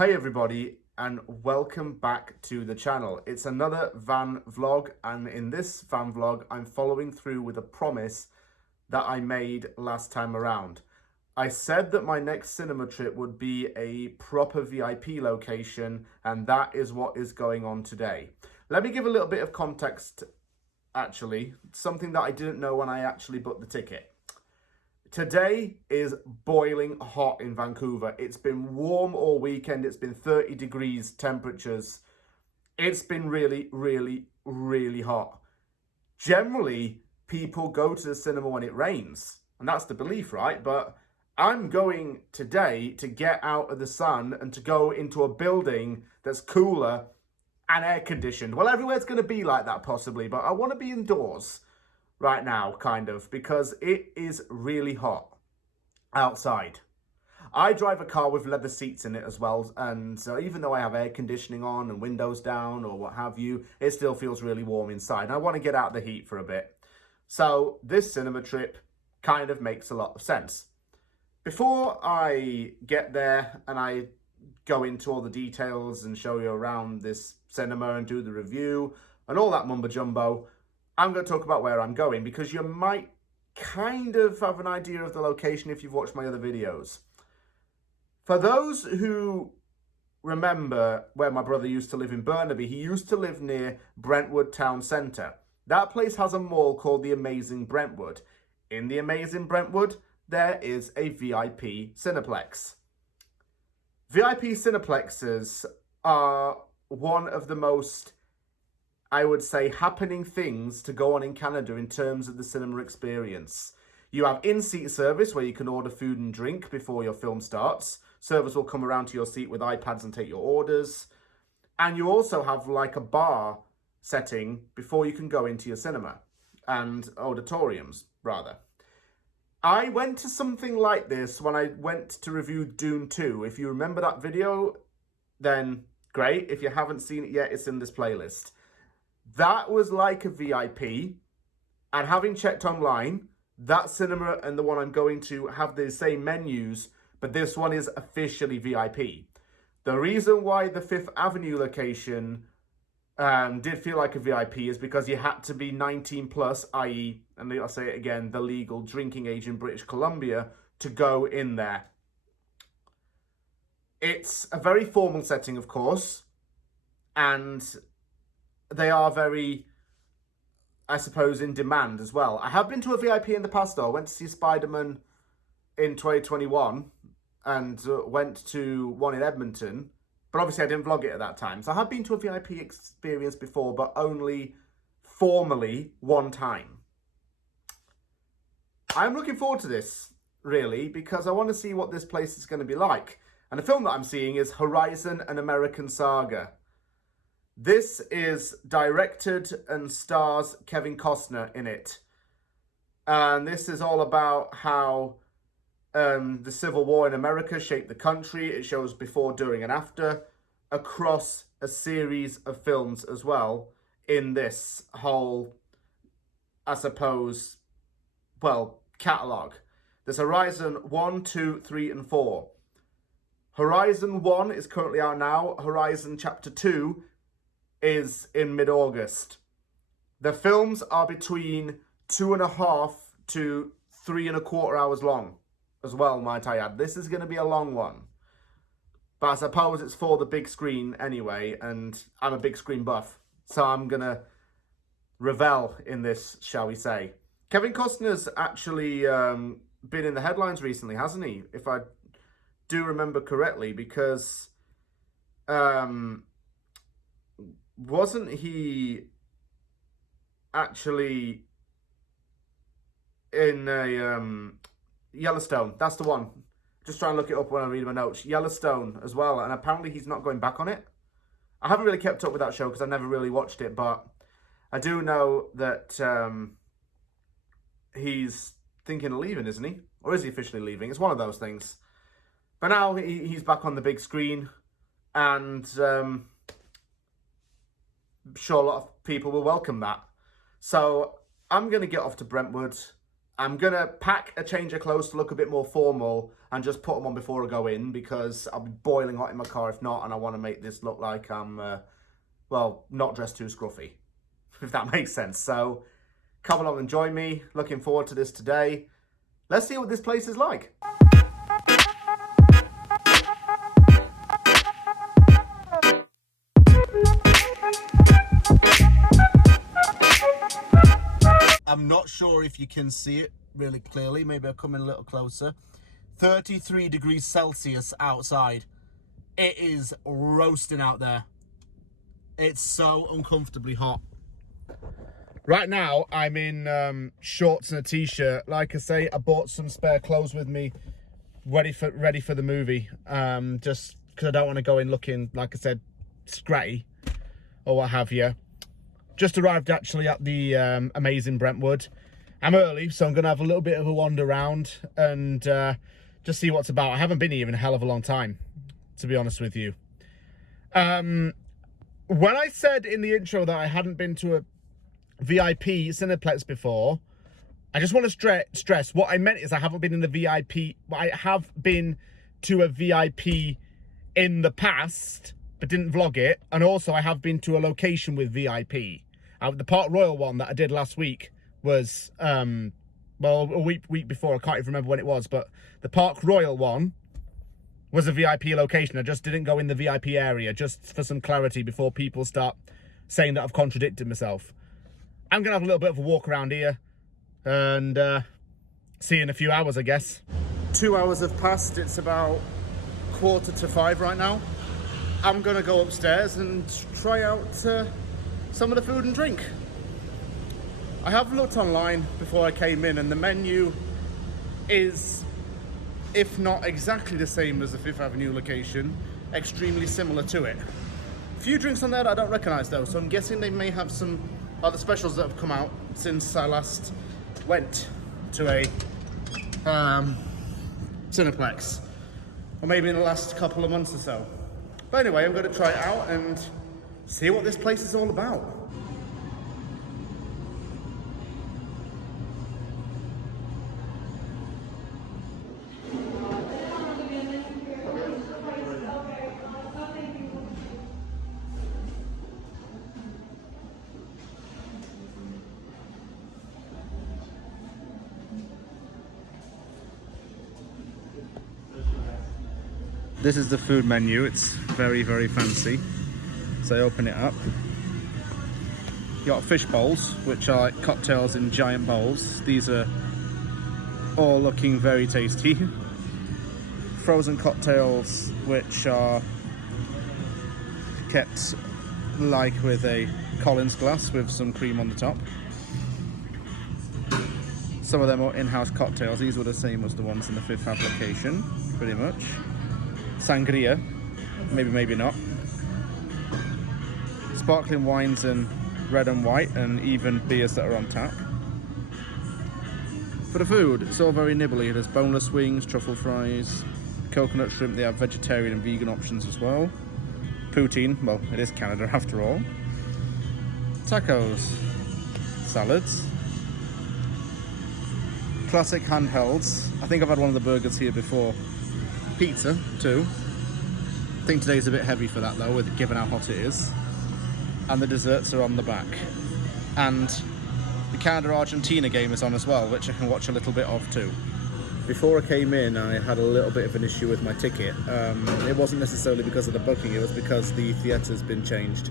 Hey everybody, and welcome back to the channel. It's another van vlog, and in this van vlog I'm following through with a promise that I made last time around. I said that my next cinema trip would be a proper VIP location, and that is what is going on today. Let me give a little bit of context, actually, something that I didn't know when I actually booked the ticket. Today is boiling hot in Vancouver. It's been warm all weekend. It's been 30 degrees temperatures. It's been really hot. Generally, people go to the cinema when it rains, and that's the belief, right? But I'm going today to get out of the sun and to go into a building that's cooler and air conditioned. Well, everywhere's going to be like that possibly, but I want to be indoors right now, kind of, because it is really hot outside. I drive a car with leather seats in it as well, and so even though I have air conditioning on and windows down or what have you, it still feels really warm inside, and I want to get out of the heat for a bit. So this cinema trip kind of makes a lot of sense. Before I get there and I go into all the details and show you around this cinema and do the review and all that mumbo jumbo, I'm going to talk about where I'm going, because you might kind of have an idea of the location if you've watched my other videos. For those who remember where my brother used to live in Burnaby, he used to live near Brentwood Town Centre. That place has a mall called the Amazing Brentwood. In the Amazing Brentwood, there is a VIP Cineplex. VIP Cineplexes are one of the most, I would say, happening things to go on in Canada in terms of the cinema experience. You have in-seat service where you can order food and drink before your film starts. Servers will come around to your seat with iPads and take your orders. And you also have like a bar setting before you can go into your cinema, and auditoriums, rather. I went to something like this when I went to review Dune 2. If you remember that video, then great. If you haven't seen it yet, it's in this playlist. That was like a VIP, and having checked online, that cinema and the one I'm going to have the same menus, but this one is officially VIP. The reason why the Fifth Avenue location did feel like a VIP is because you had to be 19 plus, i.e., and I'll say it again, the legal drinking age in British Columbia, to go in there. It's a very formal setting, of course, and they are very, I suppose, in demand as well. I have been to a VIP in the past, though. I went to see Spider-Man in 2021 and went to one in Edmonton. But obviously I didn't vlog it at that time. So I have been to a VIP experience before, but only formally one time. I'm looking forward to this, really, because I want to see what this place is going to be like. And the film that I'm seeing is Horizon: An American Saga. This is directed and stars Kevin Costner in it. And this is all about how the Civil War in America shaped the country. It shows before, during, and after across a series of films as well in this whole, I suppose, well, catalogue. There's Horizon 1, 2, 3, and 4. Horizon 1 is currently out now. Horizon Chapter 2 is in mid-August. The films are between 2.5 to 3.25 hours long as well, might I add. This is going to be a long one, but I suppose it's for the big screen anyway, and I'm a big screen buff, so I'm going to revel in this, shall we say. Kevin Costner's actually been in the headlines recently, hasn't he? If I do remember correctly, because wasn't he actually in a Yellowstone? That's the one. Just try and look it up when I read my notes. Yellowstone as well, and apparently he's not going back on it. I haven't really kept up with that show because I never really watched it, but I do know that he's thinking of leaving, isn't he? Or is he officially leaving? It's one of those things. But now he's back on the big screen, and I'm sure a lot of people will welcome that. So I'm going to get off to Brentwood. I'm going to pack a change of clothes to look a bit more formal, and just put them on before I go in, because I'll be boiling hot in my car if not, and I want to make this look like I'm, well, not dressed too scruffy, if that makes sense. So come along and join me. Looking forward to this today. Let's see what this place is like. I'm not sure if you can see it really clearly. Maybe I'll come in a little closer. 33 degrees Celsius outside. It is roasting out there. It's so uncomfortably hot. Right now, I'm in shorts and a t-shirt. Like I say, I bought some spare clothes with me, ready for the movie. Just because I don't want to go in looking, like I said, scratty or what have you. Just arrived actually at the amazing Brentwood. I'm early, so I'm going to have a little bit of a wander around and just see what's about. I haven't been here in a hell of a long time, to be honest with you. When I said in the intro that I hadn't been to a VIP Cineplex before, I just want to stress what I meant is I haven't been in the VIP. I have been to a VIP in the past, but didn't vlog it. And also I have been to a location with VIP. The Park Royal one that I did last week was, well, a week before. I can't even remember when it was, but the Park Royal one was a VIP location. I just didn't go in the VIP area, just for some clarity before people start saying that I've contradicted myself. I'm going to have a little bit of a walk around here and see you in a few hours, I guess. 2 hours have passed. It's about 4:45 right now. I'm going to go upstairs and try out some of the food and drink. I have looked online before I came in, and the menu is, if not exactly the same as the Fifth Avenue location, extremely similar to it. A few drinks on there that I don't recognise though, so I'm guessing they may have some other specials that have come out since I last went to a Cineplex, or maybe in the last couple of months or so. But anyway, I'm going to try it out and see what this place is all about. This is the food menu. It's very, very fancy. So I open it up. You got fish bowls, which are like cocktails in giant bowls. These are all looking very tasty. Frozen cocktails, which are kept like with a Collins glass with some cream on the top. Some of them are in-house cocktails. These were the same as the ones in the Fifth Ave location, pretty much. Sangria, maybe not. Sparkling wines and red and white, and even beers that are on tap. For the food, it's all very nibbly. There's boneless wings, truffle fries, coconut shrimp. They have vegetarian and vegan options as well. Poutine, well, it is Canada after all. Tacos, salads, classic handhelds. I think I've had one of the burgers here before. Pizza too. I think today's a bit heavy for that though, given how hot it is. And the desserts are on the back. And the Canada-Argentina game is on as well, which I can watch a little bit of too. Before I came in, I had a little bit of an issue with my ticket. It wasn't necessarily because of the booking, it was because the theatre's been changed.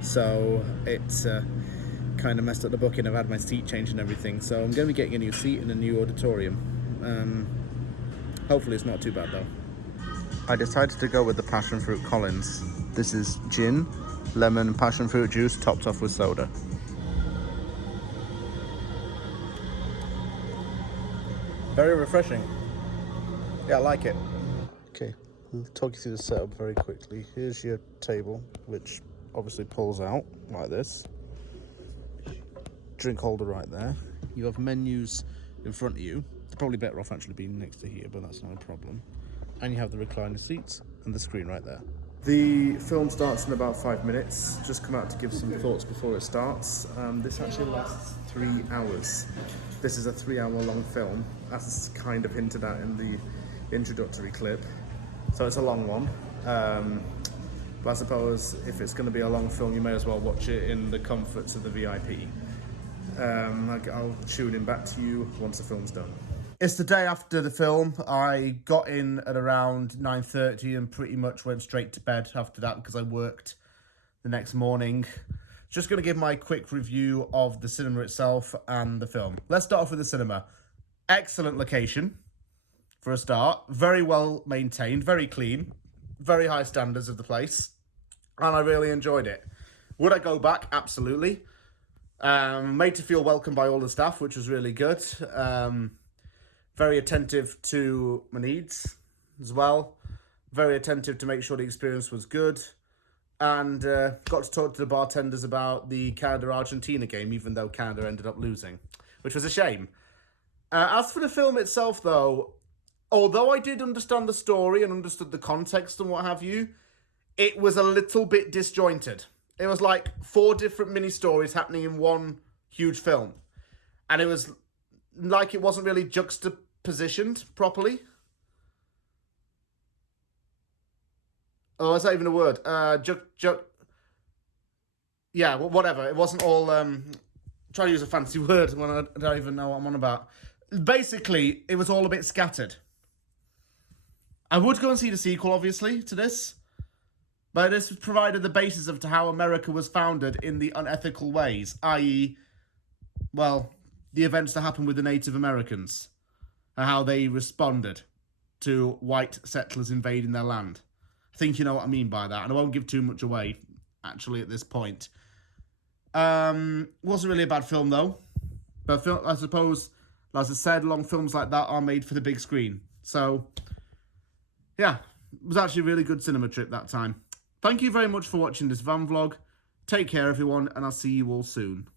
So it's kind of messed up the booking. I've had my seat changed and everything. So I'm going to be getting a new seat in a new auditorium. Hopefully it's not too bad though. I decided to go with the passion fruit Collins. This is gin, lemon, passion fruit juice, topped off with soda. Very refreshing. Yeah, I like it. Okay, I'll talk you through the setup very quickly. Here's your table, which obviously pulls out like this. Drink holder right there. You have menus in front of you. They're probably better off actually being next to here, but that's not a problem. And you have the recliner seats and the screen right there. The film starts in about 5 minutes. Just come out to give some thoughts before it starts. This actually lasts 3 hours. This is a 3 hour long film. That's kind of hinted at in the introductory clip. So it's a long one. But I suppose if it's going to be a long film, you may as well watch it in the comforts of the VIP. I'll tune in back to you once the film's done. It's the day after the film. I got in at around 9:30 and pretty much went straight to bed after that because I worked the next morning. Just going to give my quick review of the cinema itself and the film. Let's start off with the cinema. Excellent location for a start. Very well maintained, very clean, very high standards of the place. And I really enjoyed it. Would I go back? Absolutely. Made to feel welcome by all the staff, which was really good. Very attentive to my needs as well. Very attentive to make sure the experience was good. And got to talk to the bartenders about the Canada-Argentina game, even though Canada ended up losing, which was a shame. As for the film itself, though, although I did understand the story and understood the context and what have you, it was a little bit disjointed. It was like 4 different mini-stories happening in one huge film. And it was like it wasn't really juxtapositioned properly. Oh, that's not even a word. Yeah, well, whatever. It wasn't all... try to use a fancy word when I don't even know what I'm on about. Basically, it was all a bit scattered. I would go and see the sequel, obviously, to this. But this provided the basis of to how America was founded in the unethical ways, i.e., well, the events that happened with the Native Americans and how they responded to white settlers invading their land. I think you know what I mean by that, and I won't give too much away, actually, at this point. Wasn't really a bad film, though. But I suppose, as I said, long films like that are made for the big screen. So, yeah, it was actually a really good cinema trip that time. Thank you very much for watching this van vlog. Take care, everyone, and I'll see you all soon.